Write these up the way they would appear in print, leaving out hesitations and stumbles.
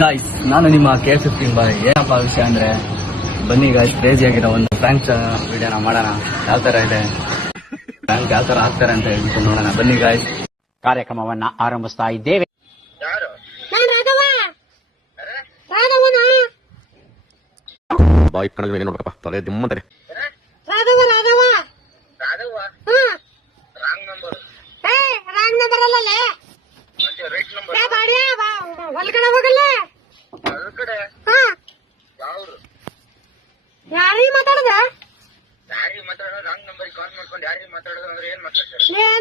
Guys, ನಾನು ನಿಮ್ಮ ಕೇಳಿಸ್ತೀನಿ ಬಾಯ್. ಏನಪ್ಪ ವಿಷಯ ಅಂದ್ರೆ, ಬನ್ನಿ ಗಾಯ್ಸ್, ಕ್ರೇಜಿ ಆಗಿರೋ ಒಂದು ಫ್ರಾಂಕ್ ವಿಡಿಯೋನ ಮಾಡೋಣ. ಯಾವ ತರ ಇದೆ ಫ್ರಾಂಕ್, ಯಾವ ತರ ಆಗ್ತಾರೆ ಅಂತ ಹೇಳ್ಬಿಟ್ಟು ನೋಡೋಣ. ಬನ್ನಿ ಗಾಯ್ಸ್, ಕಾರ್ಯಕ್ರಮವನ್ನ ಆರಂಭಿಸ್ತಾ ಇದ್ದೇವೆ. ಬಾಯ್ ಕಣಗ ನೋಡಪ್ಪ, ತಲೆ ದಿಮ್ಮಂತಾರೆ. ಯಾರಿಗೆ ಮಾತಾಡದ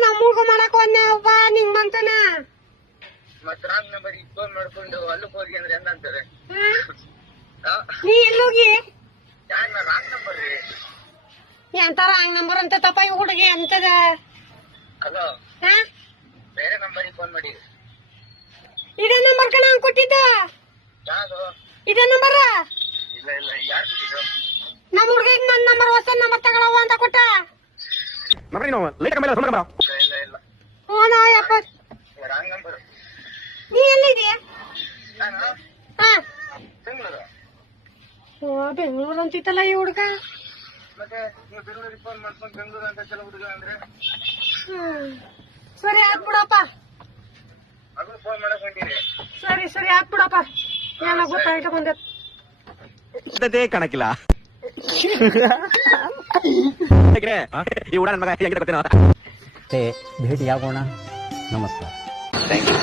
ನಮ್ಮೂರ್ಗ ಮಾಡಕ್ ಹೋದ್ನೇಪ್ಪ ನಿಂಗ್ ಬಂತನ ಮತ್ ರಾಂಗ್ ನಂಬರ್ ಫೋನ್ ಮಾಡ್ಕೊಂಡು ಅಲ್ಲಕ್ಕೆ ಹೋಗಿ ಅಂದ್ರೆ ಹೆಂಗ ಅಂತಾರೆ? ನೀ ಎಲ್ಲೋಗಿ ರಾಂಗ್ ನಂಬರ್ ರೀ. ಎಂತ ರಾಂಗ್ ನಂಬರ್ ಅಂತ ತಪ್ಪ ಈ ಹುಡುಗಿ ಅಂತದ. ಹಲೋ, ಬೇರೆ ನಂಬರಿಗೆ ಫೋನ್ ಮಾಡಿ. ಇದೇ ನಂಬರ್ ಕಣ ಕೊಟ್ಟಿದ್ದ. ಯಾರು? ಇದೇ ನಂಬರ್ ಇಲ್ಲ ಇಲ್ಲ, ಯಾರು ಕೊಟ್ಟಿದ್ದು? ನಮ್ಮ ಹುಡುಗಿಗೆ ನನ್ನ ನಂಬರ್ ಹೊಸ ನಂಬರ್ ತಗೊಳವ ಅಂತ ಕೊಟ್ಟ. ಇಲ್ಲ ಇಲ್ಲ, ಹೋನ ಯಪ್ಪ, ರಾಂಗ್ ನಂಬರ್. ನೀ ಎಲ್ಲಿದೀಯ? ನಾನು ಹಾ, ಬೆಂಗಳೂರು. ಬೆಂಗಳೂರು ಅಂತಿತ್ತಲ್ಲ ಈ ಹುಡುಗ. ಮತ್ತೆ ನೀವು ಬೆಂಗಳೂರಿಗೆ ಫೋನ್ ಮಾಡ್ಕೊಂಡು ಬೆಂಗಳೂರು ಅಂತ ಕೆಲವು ಹುಡುಗ ಅಂದ್ರೆ ಸರಿ ಆಯ್ತು ಬಿಡಪ್ಪ. ಅದು ಫೋನ್ ಮಾಡಕ್ ಹೊಂಟೀನಿ. ಸರಿ ಸರಿ ಆಯ್ತು ಬಿಡಪ್ಪ. ಏನೋ ಗೊತ್ತಾಯ್ತು ಬಂದೆ ಕಣಕಿಲ್ಲ ಈ ಉಡಾನ್ ಮಗ ಹೆಂಗಿದೆ ಗೊತ್ತೇನೋ. ಭೇಟಿಯಾಗೋಣ. ನಮಸ್ಕಾರ. Thank you.